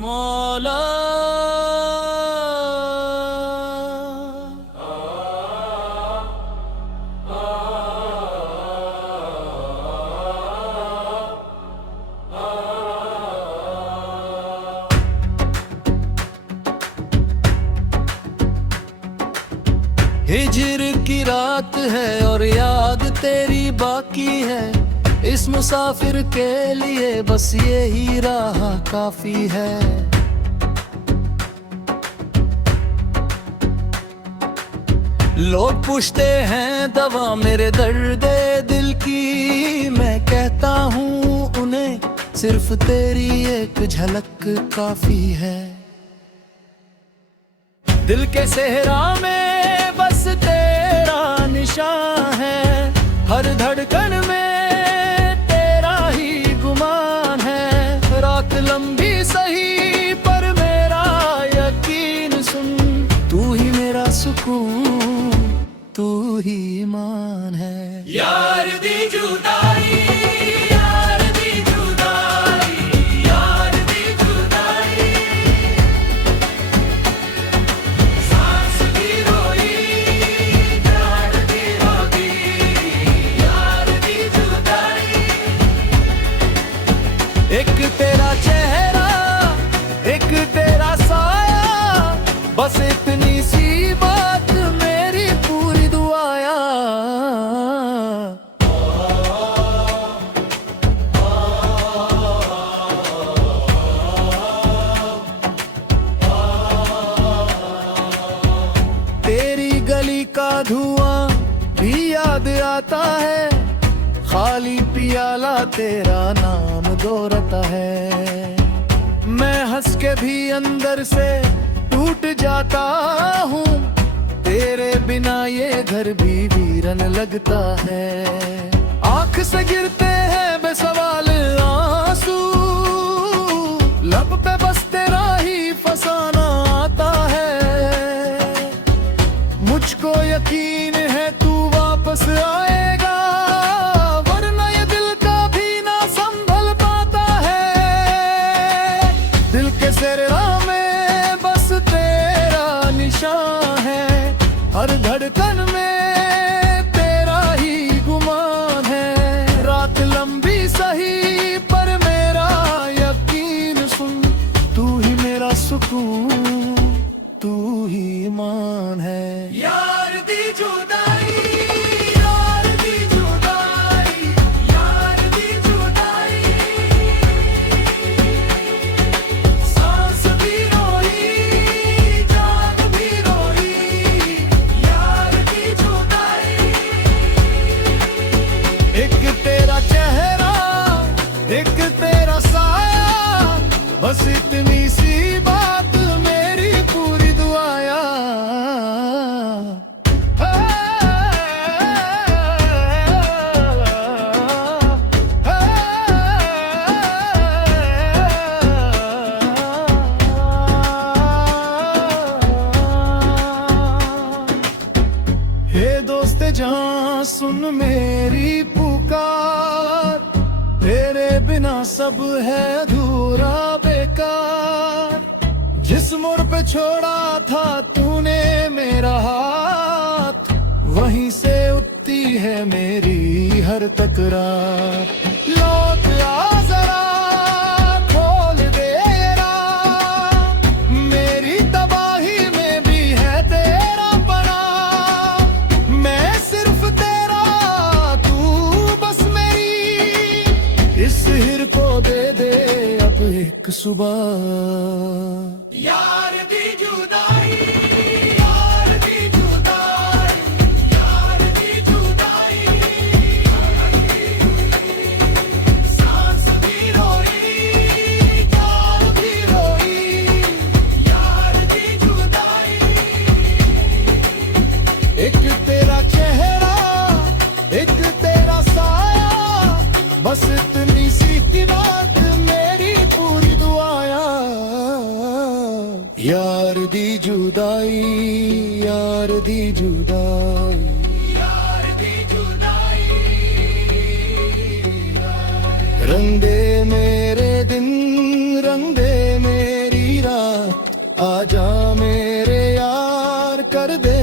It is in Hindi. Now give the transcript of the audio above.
मौला हिजर की रात है और याद तेरी बाकी है। इस मुसाफिर के लिए बस यही राह काफी है। लोग पूछते हैं दवा मेरे दर्द दिल की, मैं कहता हूँ उन्हें सिर्फ तेरी एक झलक काफी है। दिल के सेहरा में बस तेरा निशान है, हर धड़कन में तेरा ही गुमान है। रात लंबी सही पर मेरा यकीन सुन, तू ही मेरा सुकून, तू ही ईमान है। यार दी जुदाई, यार दी जुदाई, यार दी जुदाई, सांस दी रोई, जान दी रोगी, यार दी जुदाई। एक तेरा चेहरा, एक तेरा साया, बस इतनी सी बात मेरी पूरी दुआया। तेरी गली का धुआं भी याद आता है, खाली पियाला तेरा नाम दोहराता है। मैं हंस के भी अंदर से टूट जाता हूँ, तेरे बिना ये घर भी वीरन लगता है। आंख से गिरते हैं बेसवाल आंसू, लब पे बस तेरा ही फसाना आता है। मुझको यकीन है तू वापस आएगा, वरना ये दिल का भी ना संभल पाता है। दिल के सेहरा में बस तेरा निशान है, हर धड़कन में तेरा ही गुमान है। रात लंबी सही पर मेरा यकीन सुन, तू ही मेरा सुकून, तू ही ईमान है। यार दी जुदाई, यार दी जुदाई, यार दी जुदाई, सांस भी रोई, जान भी रोई, यार दी जुदाई। एक तेरा चेहरा, एक तेरा साया, बस इतनी सी बात मेरी पूरी दुआया। हे दोस्त जहां सुन मेरी पुकार, तेरे बिना सब है अधूरा बेकार। जिस मोड़ पे छोड़ा था तूने मेरा हाथ, वहीं से उठती है मेरी हर तकरार। लौट आ जरा, खोल दे राह, मेरी तबाही में भी है तेरा पना। मैं सिर्फ तेरा, तू बस मेरी, इस हिर को दे दे अब एक सुबह। यार दी जुदाई, यार दी जुदाई, यार दी जुदाई, सांस भी रोई, जान भी रोई, यार दी जुदाई। एक तेरा चेहरा, एक तेरा साया, बस इतनी सी बात मेरी पूरी दुआया। यार दी जुदाई, यार दी जुदाई, यार दी जुदाई। रंग दे मेरे दिन, रंग दे मेरी रात, आजा मेरे यार कर दे